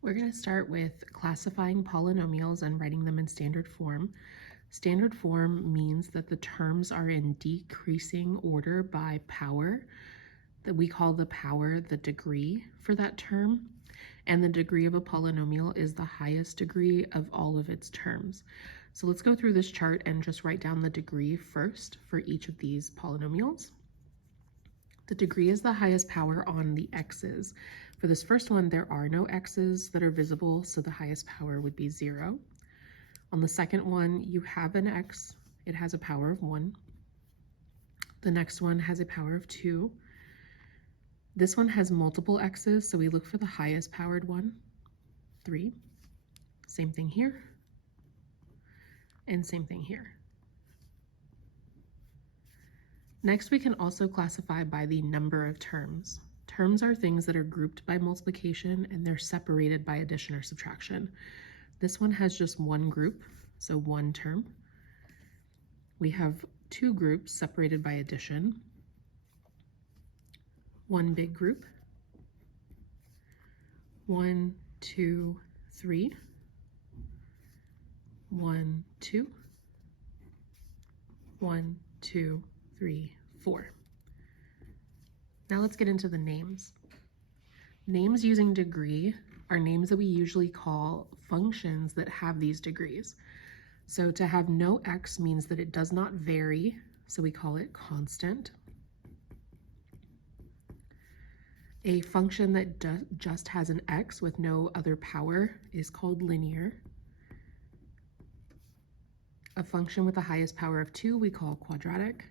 We're going to start with classifying polynomials and writing them in standard form. Standard form means that the terms are in decreasing order by power, that we call the power the degree for that term, and the degree of a polynomial is the highest degree of all of its terms. So let's go through this chart and just write down the degree first for each of these polynomials. The degree is the highest power on the x's. For this first one, there are no x's that are visible, so the highest power would be 0. On the second one, you have an x. It has a power of 1. The next one has a power of 2. This one has multiple x's, so we look for the highest powered one, 3. Same thing here, and same thing here. Next, we can also classify by the number of terms. Terms are things that are grouped by multiplication and they're separated by addition or subtraction. This one has just one group, so one term. We have two groups separated by addition. One big group. 1, 2, 3. 1, 2. 1, 2, 3, 4. Now let's get into the names. Names using degree are names that we usually call functions that have these degrees. So to have no x means that it does not vary, so we call it constant. A function that just has an x with no other power is called linear. A function with the highest power of 2 we call quadratic.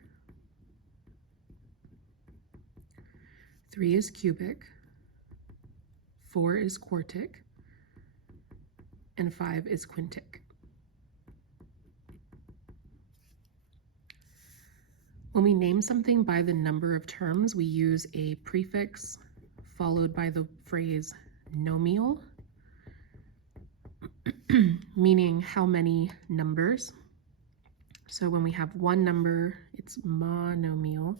3 is cubic, 4 is quartic, and 5 is quintic. When we name something by the number of terms, we use a prefix followed by the phrase nomial, meaning how many numbers. So when we have one number, it's monomial.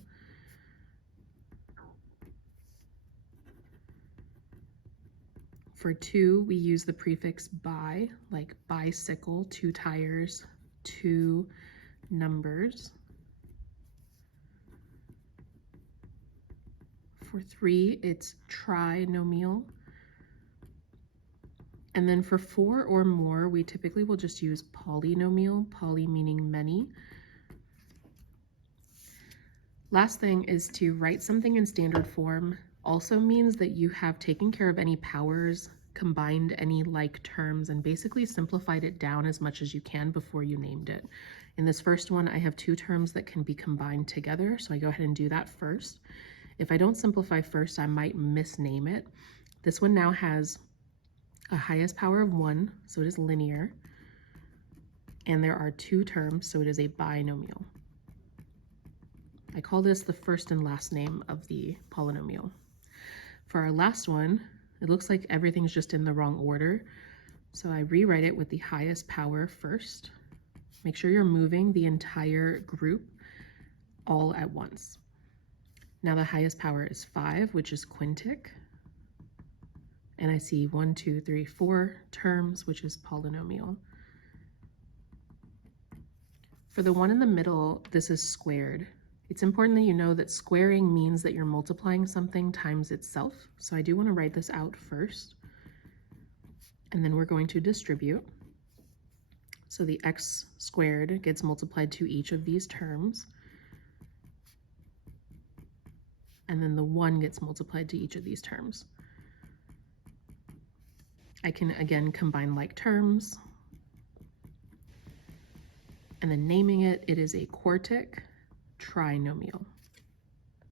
For 2, we use the prefix bi, like bicycle, 2 tires, 2 numbers. For 3, it's trinomial. And then for 4 or more, we typically will just use polynomial, poly meaning many. Last thing is to write something in standard form also means that you have taken care of any powers, combined any like terms, and basically simplified it down as much as you can before you named it. In this first one, I have 2 terms that can be combined together, so I go ahead and do that first. If I don't simplify first, I might misname it. This one now has a highest power of 1, so it is linear, and there are 2 terms, so it is a binomial. I call this the first and last name of the polynomial. For our last one, it looks like everything's just in the wrong order, so I rewrite it with the highest power first. Make sure you're moving the entire group all at once. Now the highest power is 5, which is quintic, and I see 1, 2, 3, 4 terms, which is polynomial. For the one in the middle, this is squared. It's important that you know that squaring means that you're multiplying something times itself. So I do want to write this out first. And then we're going to distribute. So the x squared gets multiplied to each of these terms. And then the 1 gets multiplied to each of these terms. I can again combine like terms. And then naming it, it is a quartic trinomial.